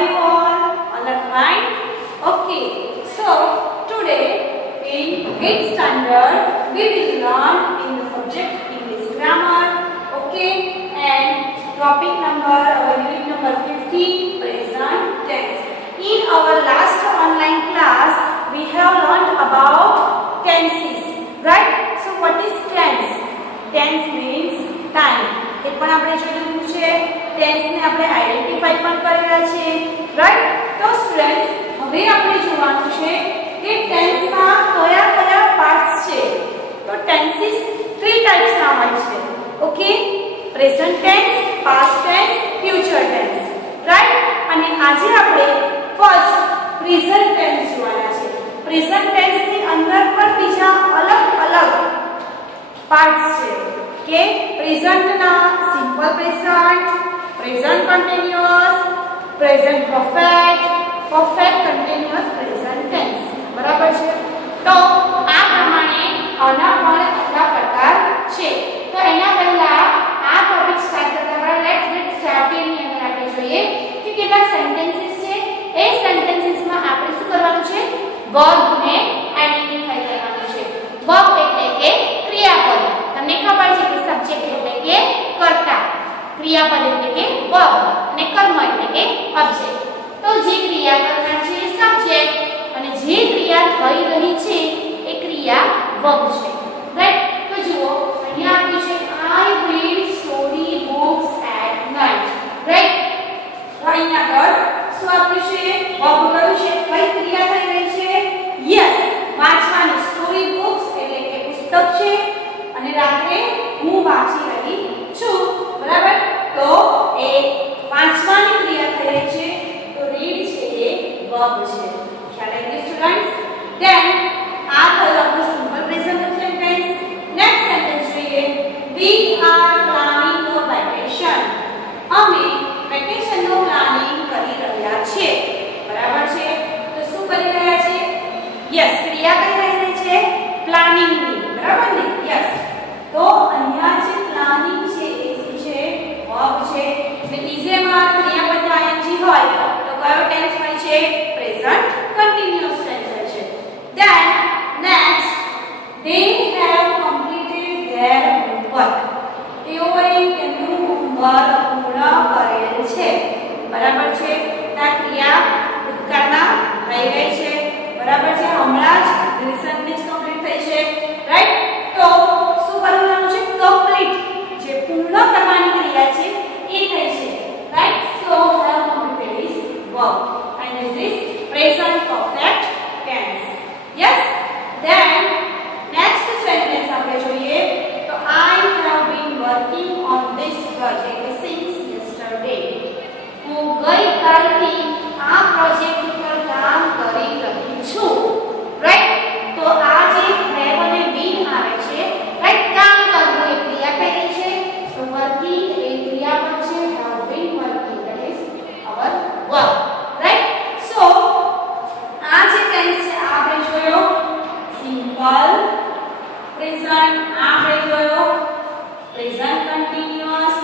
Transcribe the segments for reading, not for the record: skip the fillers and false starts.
are you all? All are fine? Okay. So today in 8th standard we will learn in the subject English grammar. Okay. And topic number unit number 15, present tense. In our last online class we have learned about tenses, right? So what is tense? Tense means time. એ પણ આપણે જોયું છે, tense ને આપણે identify પણ કરેલા છે, right? તો સ્ટુડન્ટ્સ હવે આપણે જોવાનું છે કે ટેન્સમાં કયા કયા પાર્ટ્સ છે. તો ટેન્સીસ 3 ટાઈપ્સના હોય છે. Okay, present tense, past tense, future tense, right? અને આજે આપણે ફર્સ્ટ પ્રેઝન્ટ ટેન્સ જોવાના છે. પ્રેઝન્ટ ટેન્સની અંદર પણ બીજા અલગ અલગ પાર્ટ્સ છે કે પ્રેઝન્ટ ના simple present, present continuous, present perfect, perfect continuous present tense. બરાબર છે? તો આ પ્રમાણે આના પણ કેટલા પ્રકાર છે. તો એના પહેલા આ ટોપિક સ્ટાર્ટ કરતા પહેલા લેટ્સ ગેટ સ્ટાર્ટેડ ની અંદર આપણે જોઈએ કે કેટલા સેન્ટેન્સીસ છે. એ સેન્ટેન્સીસમાં આપણે શું કરવાનું છે? વર્બ ને આઈડેન્ટિફાઈ કરવાનું છે. વર્બ એટલે કે ક્રિયાપદ. તમને ખબર છે કે સબ્જેક્ટ એટલે કે કર્તા, ક્રિયાપદ એટલે કે વર્બ અને કર્મ એટલે કે ઓબ્જેક્ટ. તો જે ક્રિયા કરનાર છે એ સબ્જેક્ટ અને જે ક્રિયા થઈ રહી છે એ ક્રિયા વર્બ છે, રાઈટ? તો જુઓ અહીંયા આપ્યું છે I read story books at night, right? તો અહીંયા આગળ શું આપ્યું છે? વર્બ કયું છે? કઈ ક્રિયા થઈ રહી છે? યસ, વાંચવાની. સ્ટોરી બુક્સ એટલે કે પુસ્તક છે અને રાત્રે હું વાંચી રહી છું, બરાબર? તો એ વાંચવાની ક્રિયા થઈ રહી છે, તો રીડ છે એ વર્બ છે. ખ્યાલ આવી ગયો સ્ટુડન્ટ્સ? ધેન આ થયું આપણું simple present sentence. Next sentence જોઈએ. We are planning a vacation. અમે વેકેશનનો પ્લાનિંગ કરી રહ્યા છીએ, બરાબર છે? તો શું કરી રહ્યા છે? યસ, ક્રિયા કઈ રહી છે? પ્લાનિંગ ની, બરાબર ને? યસ. તો અહીંયા જે પ્લાનિંગ છે એ શું છે? વર્બ છે. એટલે ઇઝેમાં ક્રિયાપદ ing હોય તો કયો ટેન્સ હોય છે? પ્રેઝન્ટ કન્ટીન્યુઅસ ટેન્સ હોય છે. Than next, they have completed their homework. તેઓએ તેમનું હોમવર્ક પૂર્ણ કરેલ છે, બરાબર છે? આ ક્રિયા ભૂતકાળમાં થઈ ગઈ છે, બરાબર છે? હમણાં જ રિસન્ટલી જ કમ્પ્લીટ થઈ છે, રાઈટ? તો શું કરવાનું છે? કમ્પ્લીટ, જે પૂર્ણ કરવાની ક્રિયા છે એ થઈ છે, right? So have completed is verb and this is present perfect tense. Yes. Then next sentence આપણે જોઈએ તો I have been working on this project since yesterday. હું ગઈકાલથી આ પ્રોજેક્ટ પર કામ કરી રહી છું, રાઈટ? તો આ જે have અને been આવે છે, રાઈટ? કામ કરવું એ ક્રિયા કઈ રહી છે? તો working એ ક્રિયાપદ છે. have been working, that is our verb, right? So આ જે ટેન્સ છે આ આપણે જોયો સિમ્પલ પ્રેઝન્ટ, આ આપણે જોયો પ્રેઝન્ટ કન્ટીન્યુઅસ,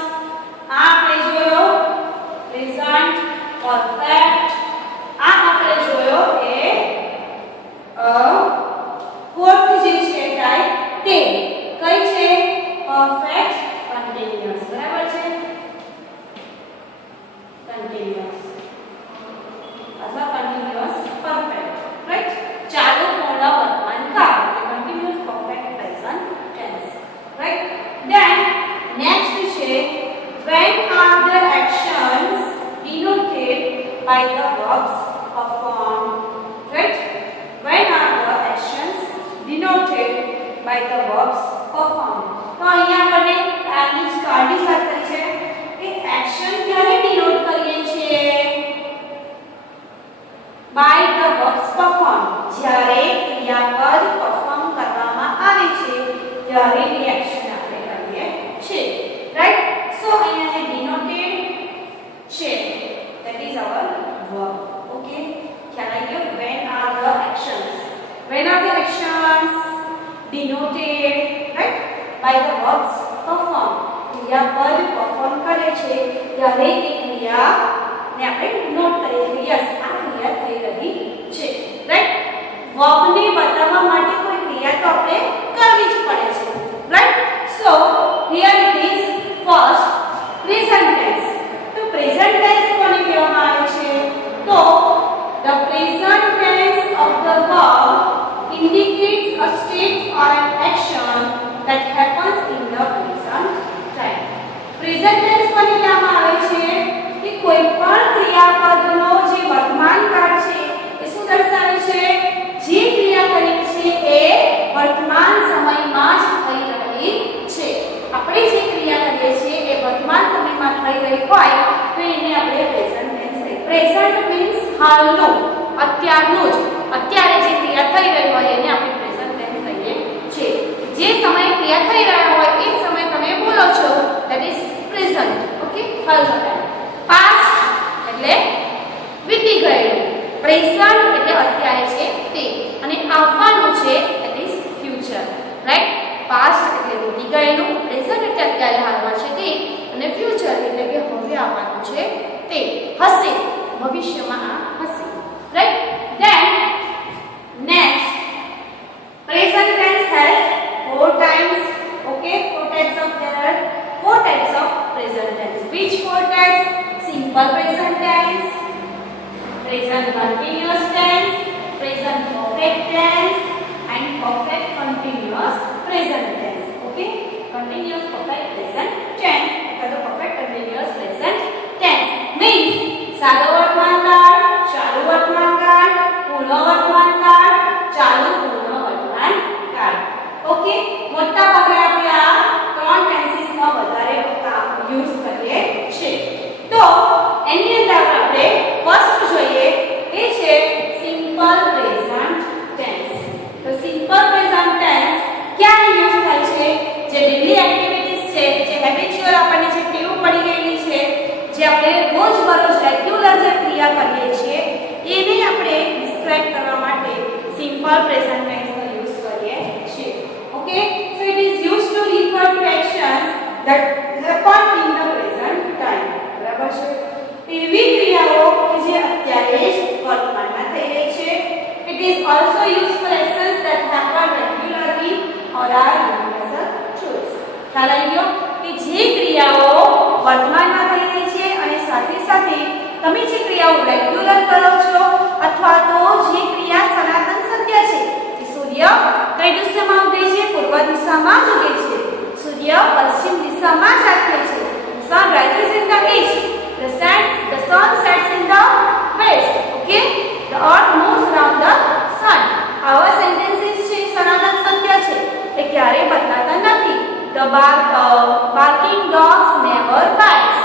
આ આપણે જોયો પ્રેઝન્ટ પરફેક્ટ, આ આપણે જોયો એ ફોર્થ જે છે ટાઈપ તે કઈ છે? પરફેક્ટ કન્ટીન્યુઅસ, બરાબર છે? કન્ટીન્યુઅસ અથવા કન્ટીન્યુઅસ પરફેક્ટ, રાઈટ? ચાલુ પૂર્ણ વર્તમાન કાળ એટલે continuous perfect present tense, right? Then next છે when are the actions denoted by the verbs performed, right? When are the actions denoted by the verbs performed? તો અહીંયા આપણે આની કાઢી શકીએ છે કે એક્શન ક્યારે ડિનોટ કરીએ છીએ? by the verbs performed. જ્યારે ક્રિયાપદ પરફોર્મ કરવામાં આવે છે ત્યારે રિએક્શન આપણે કરીએ છીએ, રાઈટ? સો અહીંયા જે ડિનોટેડ છે that is our verb. Okay, ખ્યાલ આવી ગયો? when are the actions denoted, right, by the verbs performed. ક્રિયાપદ પરફોર્મ કરે છે ત્યારે એ ક્રિયા અને આપણે નોટ કરીએ કે યસ આ ક્રિયા થઈ રહી છે, રાઈટ. વર્બને બતાવવા માટે કોઈ ક્રિયા તો આપણે કરવી જ પડે છે, right. So here it is first present tense. તો પ્રેઝન્ટ ટેન્સ કોને કહેવામાં આવે છે? તો the present tense of the verb indicates a state or an action that happens in the present time. Present tense કોને કહેવામાં આવે છે? કે કોઈ પણ ક્રિયાપદનો જે વર્તમાન કાળ છે એ શું દર્શાવે છે? જે ક્રિયા કરી છે એ વર્તમાન સમયમાં જ થઈ રહી છે. આપણે જે ક્રિયા કરીએ છીએ એ વર્તમાન સમયમાં થઈ રહી હોય તો એને આપણે પ્રેઝન્ટ ટેન્સ કહીએ. પ્રેઝન્ટ મીન્સ હાલનું, અત્યારનું જ, અત્યારે જે ક્રિયા થઈ રહી હોય એને આપણે પ્રેઝન્ટ ટેન્સ કહીએ છીએ. જે સમયે ક્રિયા થઈ રહ્યા હોય એ સમય તમે બોલો છો, ધેટ ઇઝ પ્રેઝન્ટ. ઓકે, હાલનો ટાઈમ. પાસ્ટ એટલે વીતી ગયેલું, પ્રેઝન્ટ એટલે અત્યારે છે તે, અને આવવાનું છે that is future, right. Past એટલે વીતી ગયેલું, પ્રેઝન્ટ એટલે અત્યારે હાલમાં છે તે, અને ફ્યુચર એટલે કે હવે આવવાનું છે તે, હશે, ભવિષ્યમાં હશે, right. Then next, present tense has four times. Okay, four types of there are four types of present tense. Which four types? Simple present tense, present continuous tense, present perfect tense, and perfect continuous present tense. Okay, continuous perfect present tense or the perfect continuous present tense means સાદો વર્તમાન કાળ, ચાલુ વર્તમાન કાળ, પૂર્ણ વર્તમાન કાળ, ચાલુ પૂર્ણ વર્તમાન કાળ. ઓકે, મોટા ભાગે આપણે આ ત્રણ ટેન્સીસમાં વધારે યુઝ કરીએ છીએ. તો એની અંદર આપણે ફર્સ્ટ જોઈએ એ છે સિમ્પલ પ્રેઝન્ટ ટેન્સ. તો સિમ્પલ પ્રેઝન્ટ ટેન્સ ક્યારે યુઝ થાય છે? જે ડેલી એક્ટિવિટીઝ છે, જે હેબિચ્યુઅલ આપણને જે ટેવ પડી ગયેલી છે, જે આપણે રોજબરોજ રેગ્યુલર જે ક્રિયા કરીએ છીએ એને આપણે ડિસ્ક્રાઇબ કરવા માટે સિમ્પલ પ્રેઝન્ટ ટેન્સનો યુઝ કરીએ છીએ. Okay, so it is used to refer two actions that happen in the present time. બરાબર છે? એવી ક્રિયાઓ કે જે અત્યારે જ વર્તમાનમાં થઈ રહી છે. It is also used for actions that happen regularly or are universal truths. ખ્યાલ આવી ગયો કે જે ક્રિયાઓ વર્તમાનમાં થઈ રહી છે અને સાથે સાથે તમે જે ક્રિયાઓ રેગ્યુલર કરો છો અથવા તો જે ક્રિયા સનાતન સત્ય છે કે સૂર્ય કઈ દિશામાં ઉગે છે? પૂર્વ દિશામાં જ ઉગે છે. સૂર્ય પશ્ચિમ દિશામાં જ આથમે છે. Sun rises in the east. The sun sets in the west. Okay, the earth moves around the sun. આવા સેન્ટેન્સીસ છે સનાતન સત્ય છે, એ ક્યારે બદલાતા નથી. The barking dogs never bites.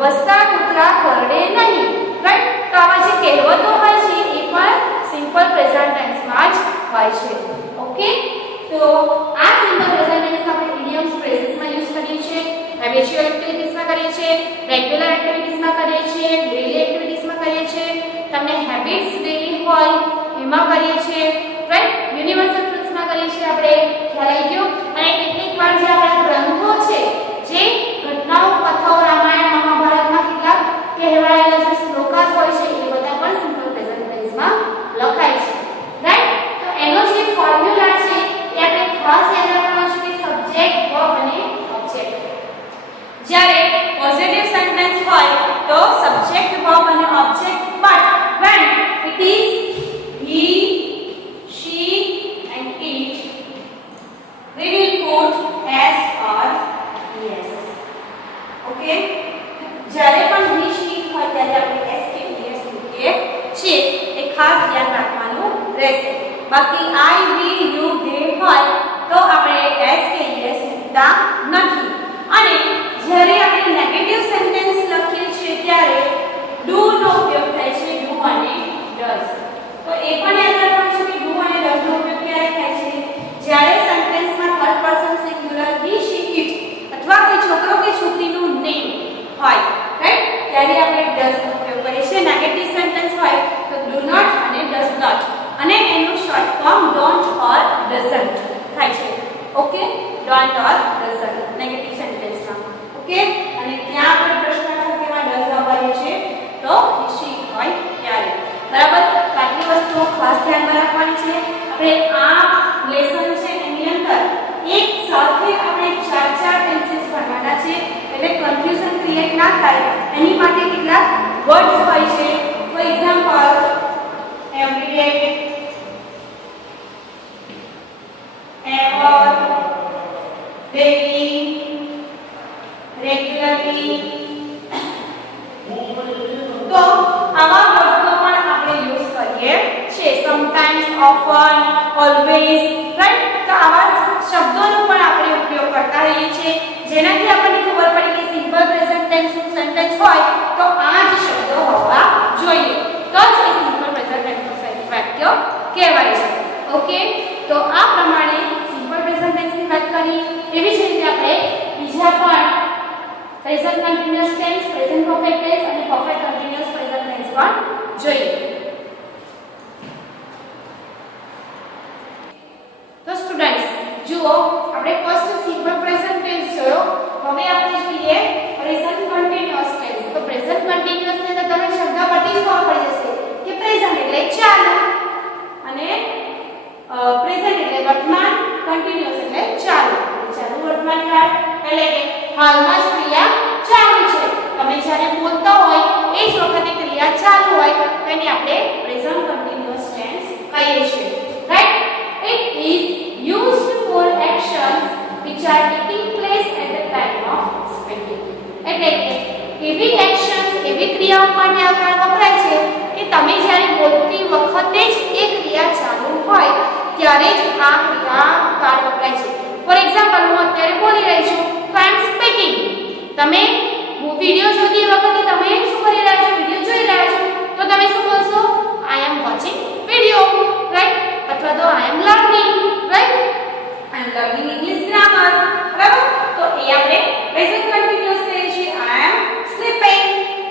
વસતા કૂતરા કરડે નહીં, રાઈટ. તો આવા જે કહેવતો હોય છે એ પણ સિમ્પલ પ્રેઝન્ટ ટેન્સમાં જ હોય છે. ઓકે, તો આ સિમ્પલ પ્રેઝન્ટ ટેન્સ આપણે ઇડિયમ્સ ફ્રેઝીસમાં યુઝ કરીએ છીએ, હેબિચ્યુઅલ એક્ટિવિટીઝમાં કરીએ છીએ, રેગ્યુલર એક્ટિવિટીઝમાં કરીએ છીએ, ડેલી એક્ટિવિટીઝમાં કરીએ છીએ, તમને હેબિટ્સ ડેલી હોય એમાં કરીએ છીએ, રાઈટ. યુનિવર્સલ ટ્રુથ્સમાં કરીએ છીએ આપણે. ખ્યાલ આવી ગયો? અને કેટલીક વાર જે આપણા ગ્રંથો છે, જે ઘટનાઓ, કથાઓ, રામાયણ, મહાભારતમાં કેટલાક કહેવાયેલા જે શ્લોકાસ હોય છે એ બધા પણ સિમ્પલ પ્રેઝન્ટ ટેન્સમાં લખાય છે, રાઈટ. તો એનો જે ફોર્મ્યુલા છે એ આપણે ખાસ યાદ રાખવાનું છે કે સબ્જેક્ટ, વર્બ અને ઓબ્જેક્ટ. જ્યારે પોઝિટિવ સેન્ટેન્સ હોય તો સબ્જેક્ટ, વર્બ અને object, but when it is he, she and it, we will put s or es. Okay, જ્યારે પણ he, she હોય ત્યારે આપણે s કે es મૂકીએ છીએ, એ ખાસ ધ્યાન રાખવાનું રહેશે. બાકી I, we, you, they હોય તો આપણે s કે es મૂકતા નથી. અને જ્યારે આપણે નેગેટિવ સેન્ટેન્સ લખીએ છીએ ત્યારે do નો ઉપયોગ થાય છે, do અને does. તો એ પણ યાદ રાખવાનું છે કે do અને does નો ઉપયોગ ક્યારે થાય છે? જ્યારે સેન્ટેન્સમાં third person singular he, she, it અથવા કોઈ છોકરો કે છોકરીનું નેમ હોય, રાઈટ, ત્યારે આપણે does નો ઉપયોગ કરીએ છીએ. નેગેટિવ સેન્ટેન્સ હોય તો do not અને does not, અને એનું short form don't or doesn't થાય છે. Okay, don't or doesn't negative સેન્ટેન્સમાં. ઓકે, અને ત્યાં પણ પ્રશ્નાર્થ કેવા does વાપરીએ છીએ તો આપણે આ લેસન છે એની અંદર એક સાથે આપણે ચાર ટેન્સીસ ભણવાના છે એટલે કન્ફ્યુઝન ક્રિએટ ના થાય એની માટે કેટલાક વર્ડ્સ હોય છે. For example every day, ever, daily, regularly. તો આવા વર્ડ્સનો પણ આપણે યુઝ કરીએ છીએ. Sometimes, often, always, right. તો આવા શબ્દોનો પણ આપણે ઉપયોગ કરતા રહીએ છીએ જેનાથી આપણને ખબર પડે કે સિમ્પલ પ્રેઝન્ટ ટેન્સ નું સેન્ટેન્સ હોય તો આ જ શબ્દો હોવા જોઈએ તો જ એ સિમ્પલ પ્રેઝન્ટ ટેન્સ નું વાક્ય કહેવાય છે. ઓકે, તો આ પ્રમાણે સિમ્પલ પ્રેઝન્ટ ટેન્સ ની વાત કરી. એવી જ રીતે આપણે બીજા પણ present continuous tense, present perfect tense અને પરફેક્ટ કન્ટીન્યુઅસ પ્રેઝન્ટ ટેન્સ પણ જોઈએ. તો સ્ટુડન્ટ્સ જુઓ, આપણે ફર્સ્ટ સિમ્પલ પ્રેઝન્ટ ટેન્સ જોયો. હવે આપણે જોઈએ પ્રેઝન્ટ કન્ટીન્યુઅસ ટેન્સ. તો પ્રેઝન્ટ કન્ટીન્યુઅસ ને તો તમને શબ્દ પરથી જ ખબર પડી જશે કે પ્રેઝન્ટ એટલે ચાલુ અને પ્રેઝન્ટ એટલે વર્તમાન, કન્ટીન્યુઅસ એટલે ચાલુ. ચાલુ વર્તમાન કાળ એટલે કે હાલમાં જ ક્રિયા ચાલુ છે. તમે જ્યારે બોલતા હોય એ જ વખતે ક્રિયા ચાલુ હોય તો એને આપણે પ્રેઝન્ટ કન્ટીન્યુઅસ ટેન્સ કહીએ છીએ. Right? It is used for actions which are taking place at the time of speaking. એટલે કે એવી એક્શન્સ, એવી ક્રિયાઓ માટે આ કાળ વપરાય છે કે તમે જ્યારે બોલતી વખતે જ એ ક્રિયા ચાલુ હોય ત્યારે જ આ ક્રિયા કાળ વપરાય છે. ફોર એક્ઝામ્પલ, હું અત્યારે બોલી રહી છું તો આઈ એમ સ્પીકિંગ. તમે વિડિયો જોતી વખતે તમે શું કરી રહ્યા છો? વિડિયો જોઈ રહ્યા છો તો તમે શું બોલશો? I am watching video, right? અથવા તો I am learning, right? I am learning English grammar, બરાબર? તો એ આપણે પ્રેઝન્ટ કન્ટીન્યુઅસ કહીએ છીએ. I am sleeping,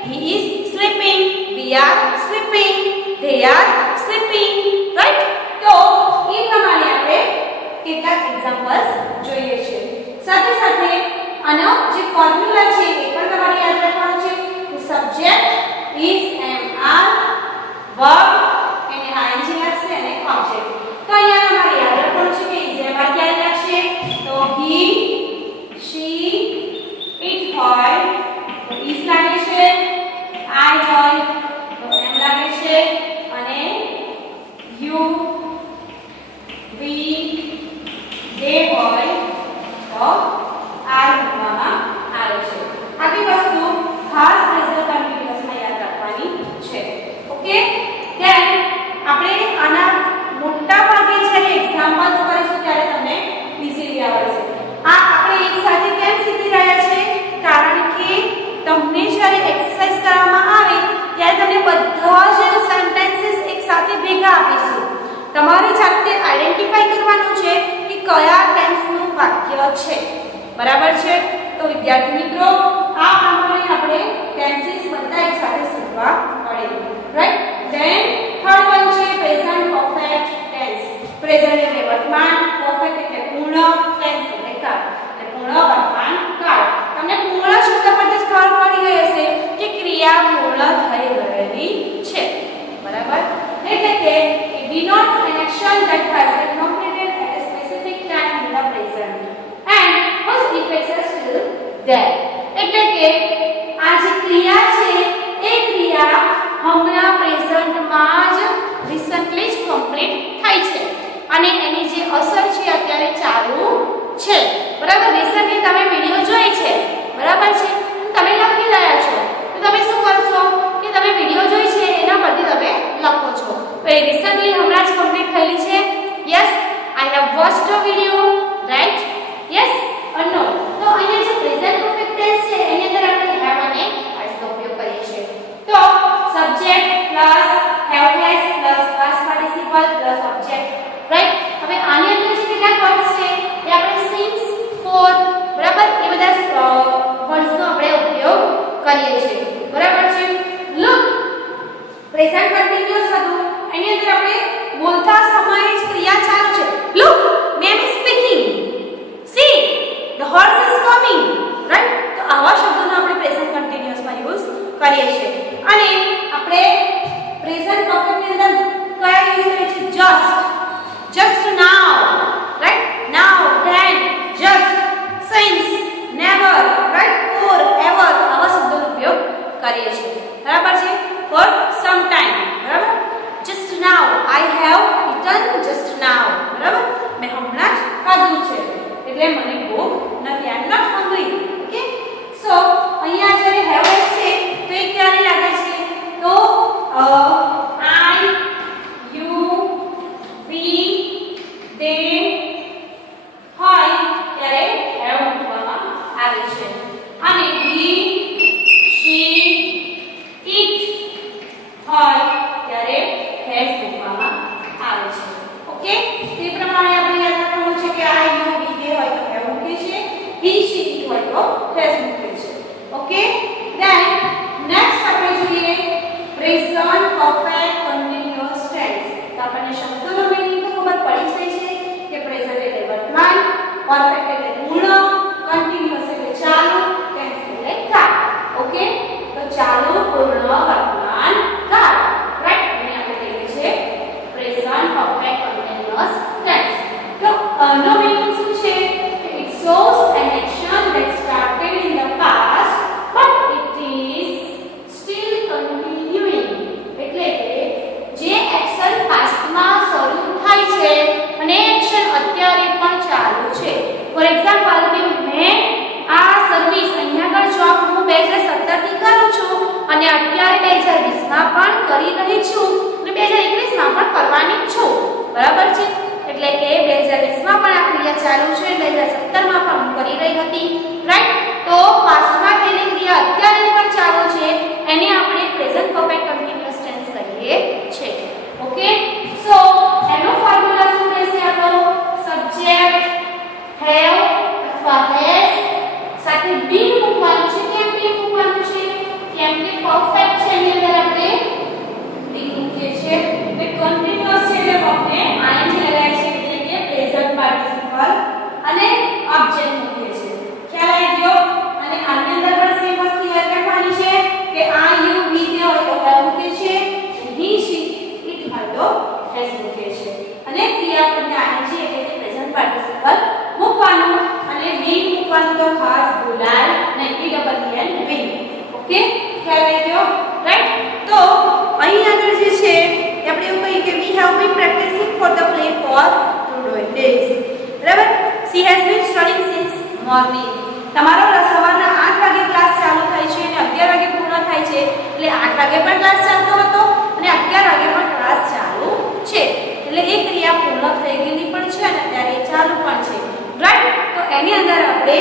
he is sleeping, we are sleeping, they are sleeping, right? તો એ પ્રમાણે આપણે કેટલાક એક્ઝામ્પલ્સ જોઈએ છે. સાથે સાથે આનો જે ફોર્મ્યુલા છે એ પણ તમારે યાદ રાખવાનું છે. Subject is am are, verb એને આઈએનજી લાગશે અને ઓબ્જેક્ટ. તો અહીંયા તમારે યાદ રાખવાનું છે કે ઇઝ એમ આર ક્યારે લાગશે? તો હી, શી, ઇટ હોય તો ઇઝ લાગે છે, આઈ હોય તો એમ લાગે છે અને યુ, વી, દે હોય તો આર મૂકવામાં આવે છે. આવી વસ્તુ ખાસ પ્રેઝન્ટ કન્ટીન્યુઅસમાં યાદ રાખવાની છે. ઓકે, ધેન આપણે આના મોટા ભાગે જ્યારે એક્ઝામ્પલ્સ કરીશું ત્યારે તમને ઈઝીલી આવડશે. આ આપણે એક સાથે કેમ શીખી રહ્યા છે? કારણ કે તમને જ્યારે એક્સરસાઇઝ કરવામાં આવે ત્યારે તમને બધા જ સેન્ટેન્સીસ એક સાથે ભેગા આપીશું. તમારે જાતે આઈડેન્ટિફાઈ કરવાનું છે કે કયા ટેન્સનું વાક્ય છે. બરાબર છે? તો વિદ્યાર્થી મિત્રો, આ પ્રમાણે આપણે ટેન્સીસ બધા એક સાથે શીખવા પડે, રાઈટ? ધેન થર્ડ વન છે પ્રેઝન્ટ પરફેક્ટ ટેન્સ. પ્રેઝન્ટ એટલે વર્તમાન, પરફેક્ટ એટલે પૂર્ણ, ટેન્સ એટલે કાળ. એટલે પૂર્ણ વર્તમાન કાળ. તમને પૂર્ણ શબ્દ પરથી જ ખબર પડી ગઈ હશે કે ક્રિયા પૂર્ણ થઈ ગયેલી છે. બરાબર? એટલે કે it denotes an action that has been completed at a specific time in the present and whose effects are still there. એટલે કે આ જે ક્રિયા છે એ ક્રિયા હમણાં પ્રેઝન્ટમાં જ રિસન્ટલી જ કમ્પ્લીટ થઈ છે અને એની જે અસર છે અત્યારે ચાલુ છે. બરાબર? રિસન્ટલી તમે વિડિયો જોઈ છે, બરાબર છે? તમે લખી રહ્યા છો તો તમે શું કરશો કે તમે વિડિયો જોઈ છે એના પરથી તમે લખો છો. તો એ રિસન્ટલી હમણાં જ કમ્પ્લીટ થયેલી છે. Yes, I have watched a video, right? Yes or no? તો અહીંયા જે પ્રેઝન્ટ પરફેક્ટ ટેન્સ છે એની અંદર આપણે હેવ અને હેઝ નો ઉપયોગ કરીએ છીએ. તો subject plus have has plus past participle plus object, right? હવે આની અંદર જે કેટલાક વર્ડ્સ છે એ આપણે સિન્સ, ફોર, બરાબર? એ બધા વર્ડ્સનો આપણે ઉપયોગ કરીએ છીએ. બરાબર છે? લુક, પ્રેઝન્ટ કન્ટીન્યુઅસ હતું એની અંદર આપણે બોલતા સમયે જ ક્રિયા ચાલુ છે. Look, ma'am is speaking. C, the horse is coming, right? તો આવા શબ્દોનો આપણે પ્રેઝન્ટ કન્ટીન્યુઅસમાં યુઝ કરીએ છીએ. અને આપણે પ્રેઝન્ટ પરફેક્ટ ની અંદર કયા યુઝ કરીએ છીએ? જસ્ટ અહીંયા જ્યારે હેવ એસ છે તો એ ક્યારે લાગે છે તો I you we they હોય ત્યારે હેવ મૂકવામાં આવે છે અને he she it હોય ત્યારે has મૂકવામાં આવે છે ઓકે તે પ્રમાણે આપણે યાદ રાખવાનું છે કે I you we they હોય તો have મૂકે છે he she it હોય તો has મૂકે છે ઓકે then next આપણે જોઈએ પ્રેઝન્ટ પરફેક્ટ કન્ટિન્યુઅસ ટેન્સ તો આપણને શબ્દોનો મીનિંગ તો ખબર પડી જ ગઈ છે કે પ્રેઝન્ટ એટલે વર્તમાન પરફેક્ટ એટલે પૂર્ણ કન્ટિન્યુઅસ એટલે ચાલુ ટેન્સ એટલે કાળ ઓકે તો ચાલુ પૂર્ણ વર્તમાન કાળ રાઈટ એને આપણે કહીએ છીએ પ્રેઝન્ટ પરફેક્ટ કન્ટિન્યુઅસ ટેન્સ તો નો મીનિંગ શું છે it shows an action that started in the past but it is still continuing એટલે કે જે એક્શન પાસ્ટમાં શરૂ થાય છે અને એક્શન અત્યારે પણ ચાલુ છે ફોર એક્ઝામ્પલ કે મેં આ સર્વિસ અહીંયા આગળ જોબ હું 2017 થી કરું છું અને અત્યારે 2020 માં પણ કરી રહી છું અને 2021 માં પણ કરવાની છું બરાબર છે એટલે કે 2020 માં પણ આ ક્રિયા ચાલુ છે 2017 માં પણ હું કરી રહી હતી રાઈટ તો પાસ્ટમાં થયેલી ક્રિયા અત્યારે પણ ચાલુ છે એને આપણે પ્રેઝન્ટ પરફેક્ટ કન્ટિન્યુઅસ ટેન્સ કહીએ છીએ ઓકે સો એનો ફોર્મ્યુલા શું રહેશે આપણો સબ્જેક્ટ હેવ અથવા હેઝ સાથે બી મૂકવાનું છે કેમ બી મૂકવાનું છે કેમ કે પરફેક્ટ છે એની અંદર આપણે બી મૂકીએ છીએ કે કન્ટિન્યુઅસ છે એટલે આપણે આઈએનજી લગાવીએ છીએ એટલે કે પ્રેઝન્ટ પાર્ટિસિપલ અને ઓબ્જેક્ટ મૂકીએ છીએ ખ્યાલ આવી ગયો અને આની અંદર પણ સેમ વસ્તુ યાદ રાખવાની છે કે આ યુ વી તે હોય તો હેવ મૂકીએ છીએ he she it હોય તો has મૂકીએ છીએ અને ક્રિયાપદને આઈએનજી એટલે કે પ્રેઝન્ટ પાર્ટિસિપલ મૂકવાનું અને બી મૂકવાનું તો ખાસ ભૂલાય નહીં EWN બી ઓકે ખ્યાલ આવી ગયો રાઈટ તો અહીં આગળ જે છે આપણે એવું કહીએ કે we have been practicing for the play for 2 days બરાબર she has been studying since morning તમારો સવારના 8 વાગે ક્લાસ ચાલુ થાય છે અને 11 વાગે પૂર્ણ થાય છે એટલે 8 વાગે પણ ક્લાસ ચાલતો હતો અને 11 વાગે પણ ક્લાસ ચાલુ છે એટલે એ ક્રિયા પૂર્ણ થઈ ગયેલી પણ છે અને ત્યારે ચાલુ પણ છે રાઈટ તો એની અંદર આપણે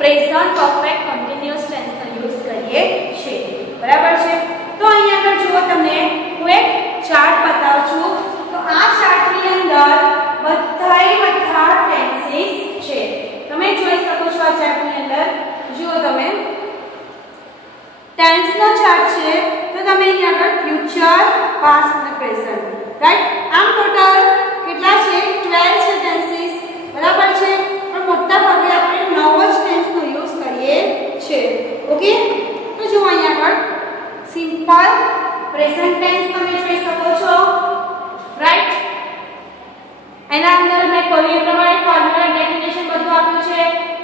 પ્રેઝન્ટ પરફેક્ટ કન્ટિન્યુઅસ ટેન્સનો યુઝ કરીએ છીએ બરાબર છે તો અહીં આગળ જુઓ તમને હું એક ચાર્ટ બતાવું છું તો આ ચાર્ટની અંદર બધા ટેન્સીસ છે તમે જોઈ શકો છો આ ચાર્ટની અંદર જુઓ તમે ટેન્સનો ચાર્ટ છે તો તમે અહીં આગળ ફ્યુચર પાસ્ટ અને પ્રેઝન્ટ રાઈટ આમ ટોટલ કેટલા છે 12 છે ટેન્સીસ બરાબર છે પણ મોટા ભાગે આપણે 9 જ ટેન્સનો યુઝ કરીએ છીએ ઓકે તો જુઓ અહીં આગળ સિમ્પલ પ્રેઝન્ટ ટેન્સ તમે જોઈ શકો છો રાઈટ એના અંદર મેં કહ્યું એ પ્રમાણે ફોર્મ્યુલા ડેફિનેશન બધું આપ્યું છે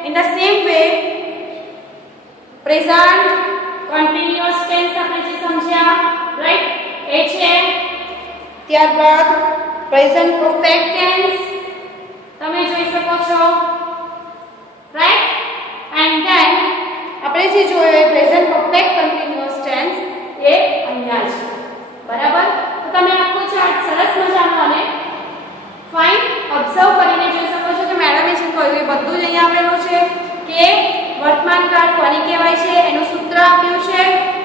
in the same way present continuous tense આપણે જે સમજ્યા રાઈટ એ છે ત્યારબાદ પ્રેઝન્ટ પરફેક્ટ ટેન્સ તમે જોઈ શકો છો રાઈટ એન્ડ ધેન આપણે જે જોયું એ પ્રેઝન્ટ પરફેક્ટ કન્ટિન્યુઅસ ટેન્સ એ અહીંયા છે બરાબર તો તમે આખો ચાર્ટ સરસ મજાનો અને ફાઇન ઓબ્ઝર્વ કરીને જોઈ શકો છો કે મેડમે જે કહ્યું એ બધું જ અહીંયા આપેલું છે કે વર્તમાન કાળ કોને કહેવાય છે એનું સૂત્ર આપ્યું છે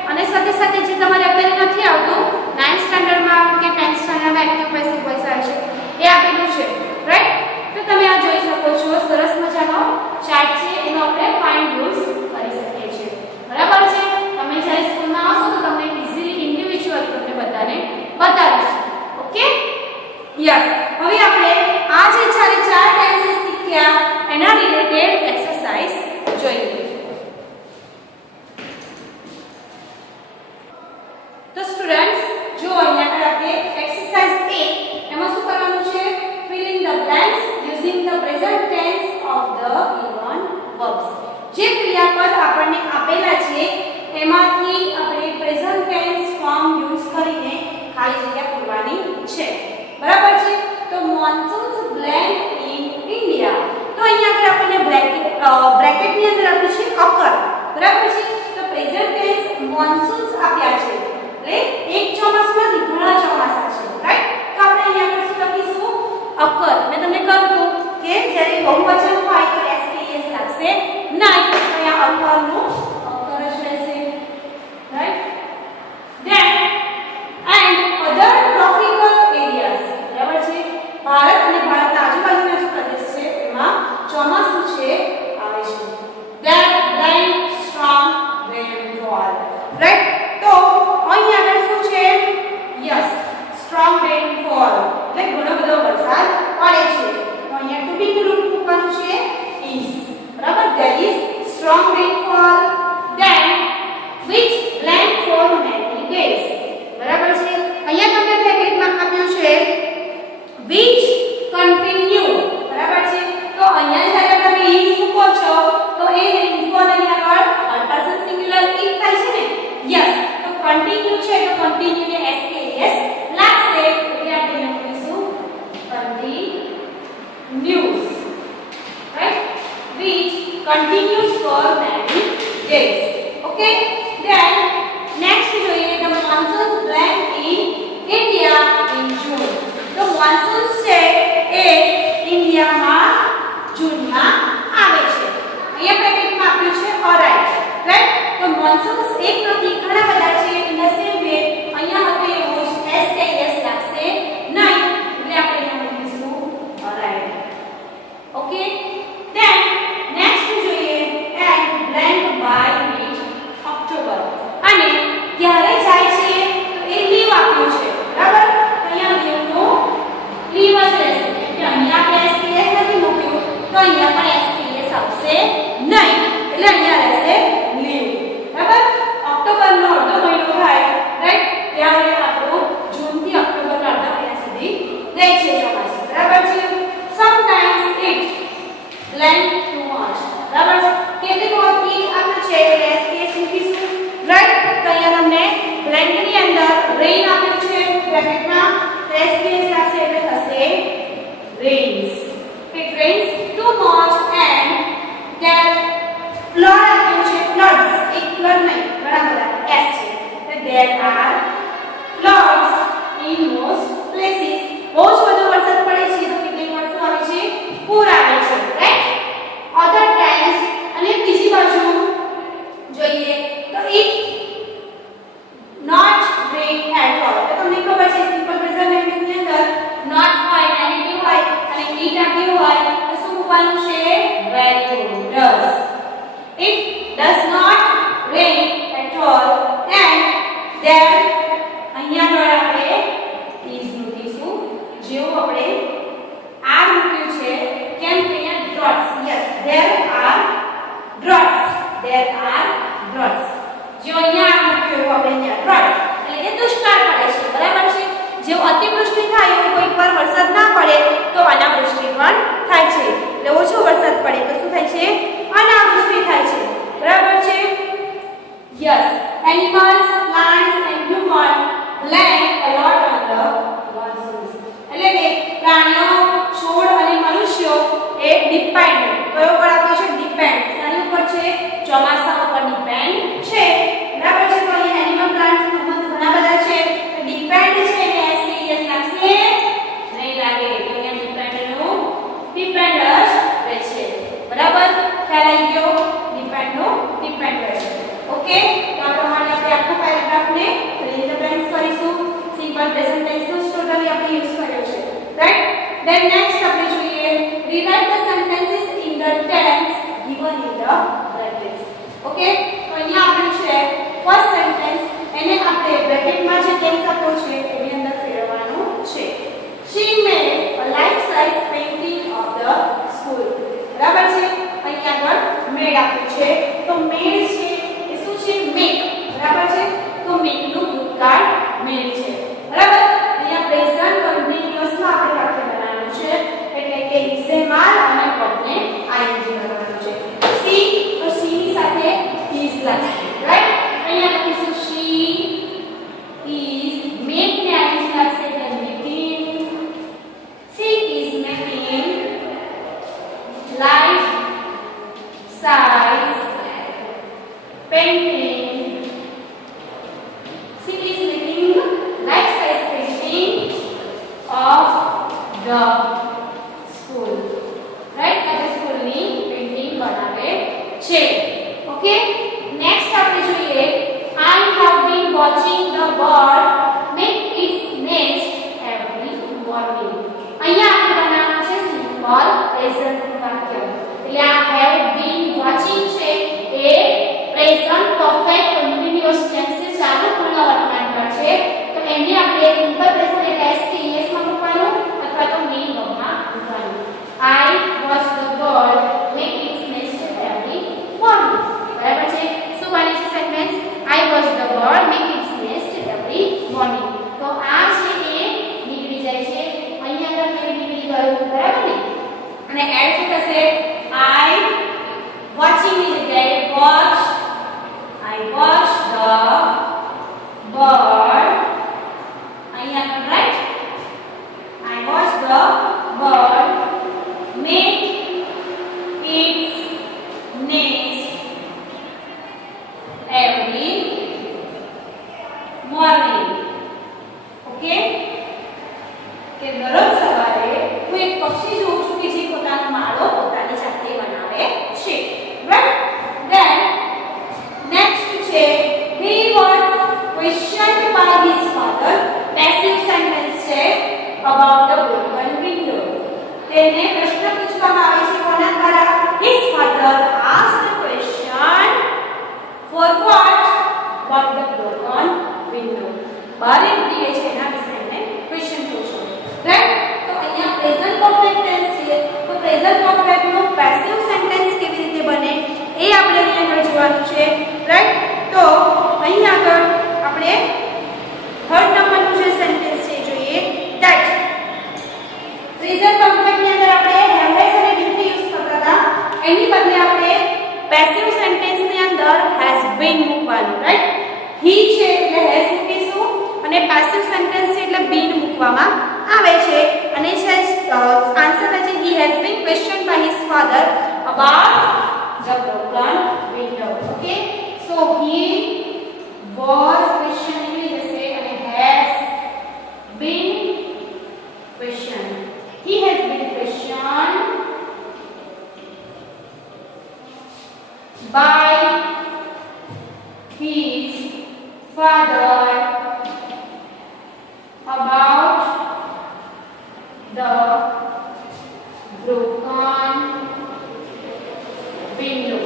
અને સાથે સાથે જે તમારે અત્યારે નથી આવતું 9th સ્ટાન્ડર્ડમાં કે 10th સ્ટાન્ડર્ડમાં એક્ટિવ પેસિવ વોઇસ આવે છે એ આપેલું છે રાઈટ તો તમે આ જોઈ શકો છો સરસ મજાનો ચાર્ટ છે એનો આપણે ફાઇન યુઝ કરી શકીએ છીએ બરાબર છે તમે જ્યારે સ્કૂલમાં આવશો તો તમને ઇઝીલી ઇન્ડિવિડ્યુઅલી તમને બધાને બતાવીશું ઓકે યસ હવે આપણે આ જે ચાર ટેન્સીસ શીખ્યા એના રિલેટેડ એક્સરસાઇઝ જોઈએ પ્રેઝન્ટ ટેન્સ મોન્સૂન્સ આપ્યા છે એટલે એક ચોમાસું નથી ઘણા ચોમાસા છે રાઈટ તો આપણે અહીંયા આગળ શું લખીશું અકર મેં તમને કહ્યું હતું કે જ્યારે બહુવચન હોય તો એસકેએસ લાગશે નહીં તો અહીંયા અકરનું અકર જ રહેશે right then and other tropical areas બરાબર છે ભારત અને ભારતના આજુબાજુના જે પ્રદેશ છે એમાં ચોમાસું છે આવે છે that rain strong rainfall right તો અહીં આગળ શું છે yes strong rainfall એટલે ઘણો બધો વરસાદ પડે છે તો અહીંયા to be નું રૂપ મૂકવાનું છે is બરાબર there is strong rainfall then which rain for many days બરાબર છે અહીંયા તમને બ્રેકેટમાં આપ્યું છે which continue બરાબર છે તો અહીંયા જ્યારે તમે is મૂકો છો તો એ rainfall અહીંયા આગળ થર્ડ પર્સન સિંગ્યુલર it થાય છે ને yes તો continue છે તો continue ને skes લાગશે એટલે આપણે લખીશું continues right which continues for many days okay then next જોઈએ the monsoons rain in India in June તો monsoons છે એ ઇન્ડિયામાં જૂનમાં આવે છે અહીંયા બ્રેકેટમાં આપ્યું છે alright રાઈટ તો monsoons એક નથી ઘણા બધા છે in the same way અહીંયા હતો એવો જ skes લાગશે નહીં એટલે આપણે અહીંયા લખીશું alright okay then next જોઈએ and blank by mid October અને ક્યારે જાય છે તો એ લીવ આપ્યું છે બરાબર અહીંયા લીવ નો લીવ જ રહેશે કે અહીંયા આપણે SKS નથી મૂક્યું તો અહીંયા પણ SKS આવશે નહીં એટલે અહીંયા રહેશે લીવ બરાબર ઓક્ટોબર નો અડધો મહિનો થાય રાઈટ ત્યારે આપણું જૂન થી ઓક્ટોબર ના અડધા મહિના સુધી રહે છે ચોમાસું બરાબર છે sometimes it rain too much બરાબર છે કેટલીક વખત ઈ આપ્યું છે એટલે SKS મૂકીશું રાઈટ તો અહીંયા તમને બ્લેન્ક ની અંદર રેઇન આપ્યું છે બ્રેકેટમાં તો SKS આવશે એટલે થશે rains it rains too much and there flood આપ્યું છે floods એક flood નહીં ઘણા બધા S છે તો there are floods in most places બહુ જ બધો વરસાદ પડે છે તો કેટલીક વાર શું આવે છે પૂર આવે છે રાઈટ other times અને બીજી બાજુ જોઈએ તો it not rain at all તો તમને ખબર છે સિમ્પલ પ્રેઝન્ટ ટેન્સ ની અંદર not હોય નેગેટિવ હોય અને it આપ્યું હોય તો શું મૂકવાનું છે very good does it does not rain at all and there અહીંયા આગળ આપણે is મૂકીશું જેવું આપણે r મૂક્યું છે કેમ કે અહીંયા drops yes there are drops જો અહીંયા મૂક્યું આપણે અહીંયા drops એટલે કે દુષ્કાળ પડે છે બરાબર છે જો અતિવૃષ્ટિ થાય એવું કોઈક વાર વરસાદ ના પડે તો અનાવૃષ્ટિ પણ થાય છે એટલે ઓછો વરસાદ પડે તો શું થાય છે અનાવૃષ્ટિ થાય છે બરાબર છે yes animals plants and human rely a lot on the monsoons એટલે કે પ્રાણીઓ છોડ અને મનુષ્યો એ ડિપેન્ડ કયો પર આપ્યો છે ડિપેન્ડ શાની ઉપર છે ચોમાસા ઉપર ડિપેન્ડ છે બરાબર છે તો અહીંયા એનિમલ પ્લાન્ટ્સ ઘણા બધા છે તો ડિપેન્ડ છે એટલે SKS લાગશે નહીં લાગે તો અહીંયા ડિપેન્ડ નું ડિપેન્ડ જ રહેશે બરાબર ખ્યાલ આવી ગયો ડિપેન્ડ નું ડિપેન્ડ રહેશે ઓકે તો આ પ્રમાણે આપણે આખા પેરેગ્રાફને ફિલ ઇન ધ બ્લેન્ક્સ કરીશું સિમ્પલ પ્રેઝન્ટ ટેન્સ નો ટોટલી આપણે યુઝ કર્યો છે રાઈટ then next આપણે જોઈએ rewrite the sentences in the tense given in the brackets okay તો અહીંયા આપણે છે ફર્સ્ટ સેન્ટેન્સ એને આપણે બ્રેકેટમાં જે ટેન્સ આપ્યો છે એની અંદર ફેરવવાનું છે she made a life size painting of the school બરાબર છે અહીંયા આગળ made આપ્યું છે તો made છે એ શું છે make બરાબર છે તો make નું ભૂતકાળ made છે બરાબર અહીંયા પ્રેઝન્ટ કન્ટીન્યુઅસ માં આપણે વાક્ય બનાવવાનું છે એટલે કે ઇસેમાલ અને વર્બને ing બનાવવાનું છે સી તો સી ની સાથે is લાગશે રાઈટ અહીંયા લખીશું she is make ને ing લાગશે એટલે making she is making life size પક્ષી જોઉં છું કે જે પોતાનો માળો પોતાની જાતે બનાવે છે. રાઈટ? ધેન નેક્સ્ટ છે he was questioned by his father. Passive sentence છે about the broken window. તેને પ્રશ્ન પૂછવામાં આવે છે કોના દ્વારા? his father asked the question for what? About the broken window. બારે દીએ છે એના વિશે એને ક્વેશ્ચન પૂછો. રાઈટ? તો અહીંયા પ્રેઝન્ટ પરફેક્ટ ટેન્સ છે. તો પ્રેઝન્ટ પરફેક્ટ નું પેસિવ સેન્ટેન્સ કેવી રીતે બને એ આપણે અહીંયા આગળ જોવાનું છે. રાઈટ? તો અહીંયા આગળ આપણે થર્ડ નંબરનું જે સેન્ટેન્સ છે જોઈએ that પ્રેઝન્ટ પરફેક્ટ ની અંદર આપણે have has અને will થી યુઝ કરતા હતા એની બદલે આપણે પેસિવ સેન્ટેન્સ ની અંદર has been મૂકવાનું. રાઈટ? he છે એટલે has મૂકીશું અને પેસિવ સેન્ટેન્સ છે એટલે been મૂકવામાં આવે છે અને છે આન્સર છે he has been questioned by his father about the broken window. Okay, so he was questioning જશે અને has been questioned. He has been questioned by his father about the broken window.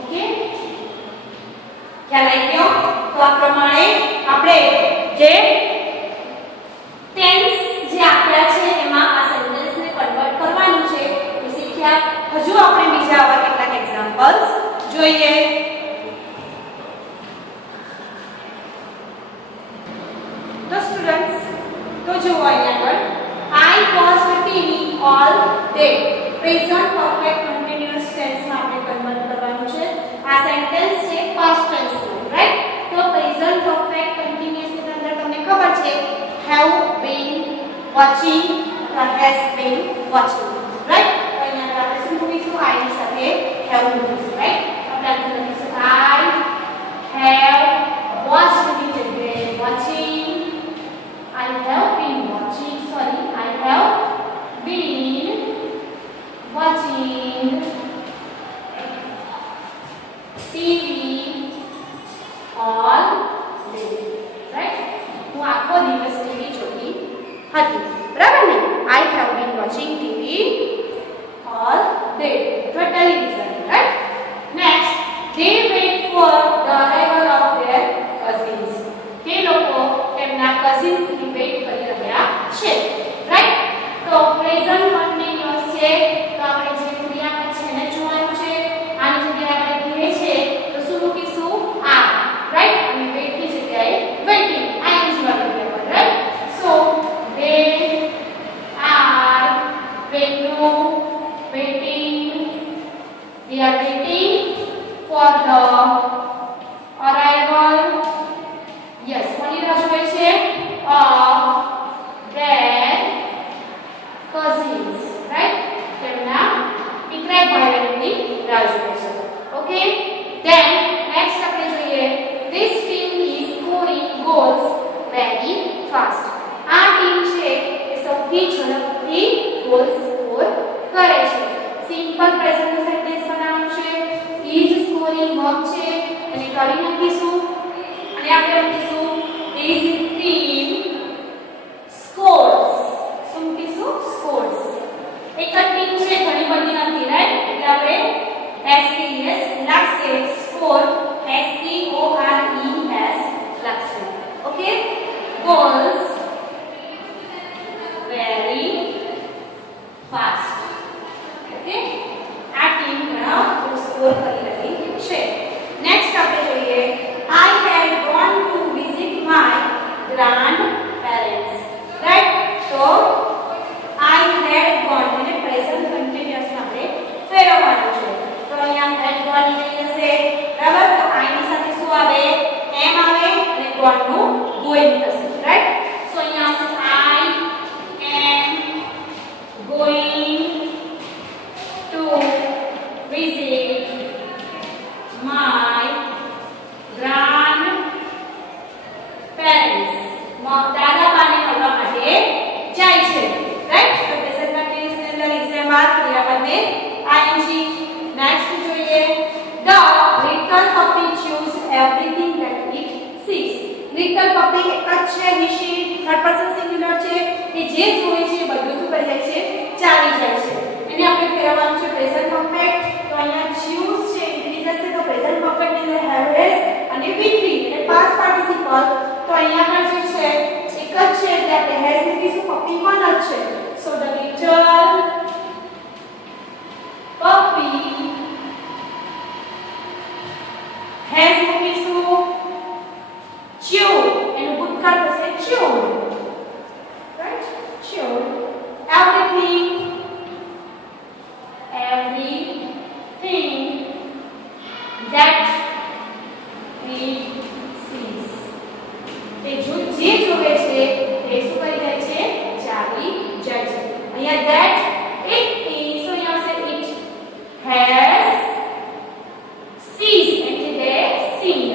Okay, ખ્યાલ આવી ગયો? તો આ પ્રમાણે આપણે જે ટેન્સ જે આપ્યા છે એમાં આ સેન્ટેન્સને કન્વર્ટ કરવાનું છે તો શીખ્યા. હજુ આપણે બીજા આવા કેટલાક એક્ઝામ્પલ્સ જોઈએ. તો સ્ટુડન્ટ્સ તો જુઓ અહીંયા આગળ I watched TV all day. Present perfect continuous ટેન્સમાં આપણે કન્વર્ટ કરવાનું છે. આ સેન્ટેન્સ છે પાસ્ટ ટેન્સનું. રાઈટ? તો પ્રેઝન્ટ પરફેક્ટ કન્ટિન્યુઅસ ની અંદર તમને ખબર છે have been watching or has been watching. Right? તો અહીંયા આપણે શું મૂકીશું? I ની સાથે have મૂકીશું. Right? આપણે આન્સર લખીશું I have watched ની જગ્યાએ watching. I have been watching. Sorry, I have been watching TV all day. Right? હું આખો દિવસ ટીવી જોતી હતી. બરાબર ને? I have been watching TV all day. તો television. Right? Next, they wait for the arrival of their cousins. તે લોકો તેમના cousins ની વેઇટ કરી રહ્યા છે. રાઈટ? તો પ્રેઝન્ટ કન્ટિન્યુઅસ છે તો આપણે જે ક્રિયાપદ છે એને જોવાનું છે. આની જગ્યાએ આપણે ધ્યેય છે તો શું મૂકીશું? are. રાઈટ? અને વેઇટ ની જગ્યાએ વેઇટિંગ. ing વાળું ક્રિયાપદ. Right? So they are waiting. We are waiting for the arrival. Yes, કોની રાહ જોવે છે? Of their cousins. Right? તેમના પિતરાઈ ભાઈ બહેનની રાહ જોવે છે. Okay? Then next આપણે જોઈએ this team is scoring goals very fast. આ ટીમ છે એ સૌથી ઝડપથી ગોલ સ્કોર કરે છે. સિમ્પલ પ્રેઝન્ટ સેન્ટેન્સ બનાવવાનું છે. is scoring વર્બ છે અને કરી નાખીશું અને આપણે લખીશું this team scores. શું મૂકીશું? scores. એક જ ટીમ છે ઘણી બધી નથી. રાઈટ? એટલે આપણે SCORES લાગશે. score SCORES લાગશે. Okay? goals very fast. Okay? આ ટીમ ઘણા સ્કોર કરી રહી છે. નેક્સ્ટ આપણે જોઈએ I had gone to visit my grandparents. Right? So I had gone એટલે પ્રેઝન્ટ કન્ટિન્યુઅસ માં આપણે ફેરવવાનું છે. તો અહીંયા had gone ની જશે. બરાબર? તો I ની સાથે શું આવે? am આવે અને gone નું going થશે. રાઈટ? સો અહીંયા આવશે I am going to visit my grandparents. દાદા બાને મળવા માટે જાય છે. રાઈટ? તો પ્રેઝન્ટ લિટલ પપી એક જ છે, હી શી થર્ડ પર્સન સિંગ્યુલર છે, એ જે જોવે છે એ બધું શું કરી જાય છે, ચાલી જાય છે. એને આપણે ફેરવવાનું છે પ્રેઝન્ટ પરફેક્ટ. તો અહીંયા choose છે નીકળી જશે, તો પ્રેઝન્ટ પરફેક્ટ ની અંદર have has અને will be અને past participle. તો અહીંયા પણ જે છે એક જ છે એટલે આપણે has મૂકીશું, પપ્પી પણ જ છે. સો the little puppy has મૂકીશું chewed, એનું ભૂતકાળ થશે chewed, right? chewed everything that he sees. તે જે જોવે છે તે શું કરી જાય છે, ચાલી જાય છે. અહીંયા that it is, so અહીંયા છે it has sees એટલે તે seen.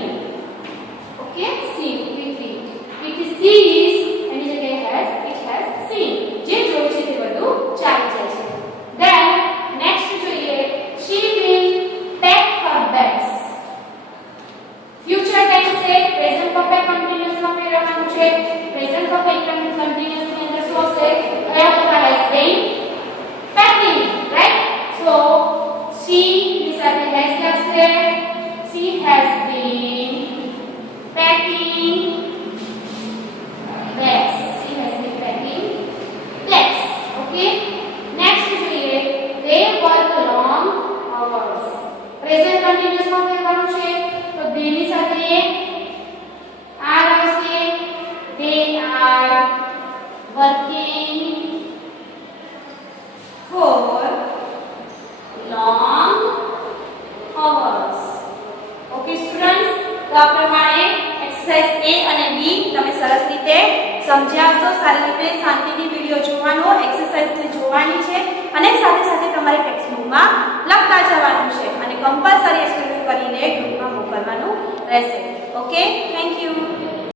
Okay, seen with it sees એની જગ્યાએ has, it has seen. જે જોવે છે તે બધું ચાલી જાય છે. then next જોઈએ she will pack her bags. future tense છે, present perfect continuous માં ફેરવવાનું છે. present perfect continuous ની અંદર શું હશે, કયા પ્રકાર has been packing, right? so she ની સાથે has લાગશે, she has been packing bags, she has been packing bags. okay, next જોઈએ they work long hours. present continuous માં ફેરવવાનું છે, તો they ની સાથે are આવશે, they are working for long hours. okay students, તો આ પ્રમાણે એક્સરસાઇઝ A અને B તમે સરસ રીતે સમજ્યા છો. સારી રીતે શાંતિથી વિડિયો જોવાનો, એક્સરસાઇઝ જોવાની છે અને સાથે સાથે તમારે ટેક્સ્ટબુકમાં લખતા જવાનું છે અને કમ્પલસરી એક્સરસાઇઝ કરીને ગ્રુપમાં મોકલવાનું રહેશે. Okay, thank you.